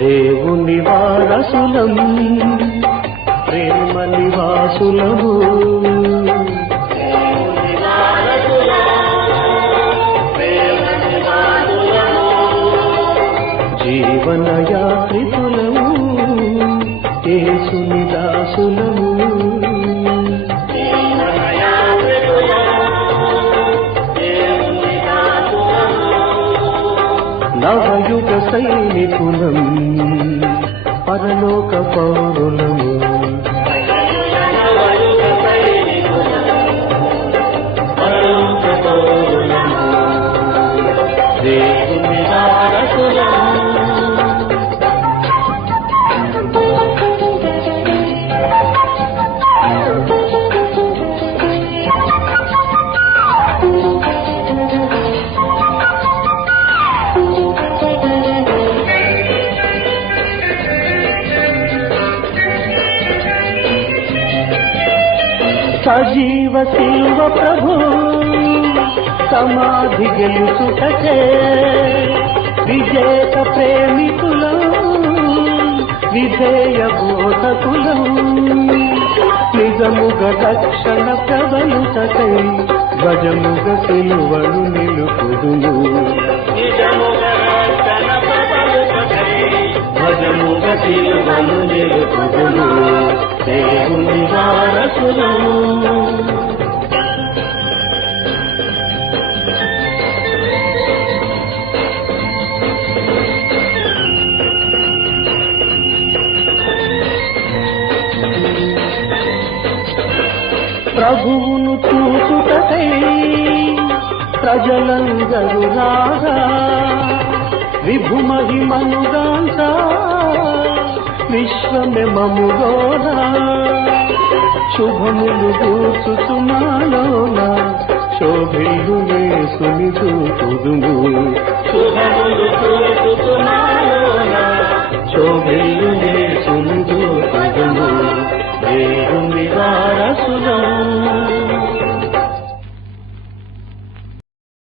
దేవుని వారసులం ప్రేమ నివాసులము జీవన యాత్రికులము యేసుని దాసులము నవయుగ సైనికులం పరలోక పౌరులము దేవుని వారసులము సజీవ శిల్వ ప్రభు సమాధి గెలుచుటకే విజేత ప్రేమికులం విధేయ బోధకులం నిజముగ రక్షణ ప్రబలుటకై గజముగ సిలువను నిలుపుదుము గజముగ సిలువను నిలుపుదుము దేవుని వారసులము ప్రభువును చూచుటకై ప్రజలందరూ రాగా విభుమహిమనుగాంస విశ్వమే మముగోరా శుభములు కూర్చుచుమాలోన శోభిల్లు యేసుని చూపుదుము శుభములు కూర్చుచుమాలోన శోభిల్లు యేసుని చూపుదుము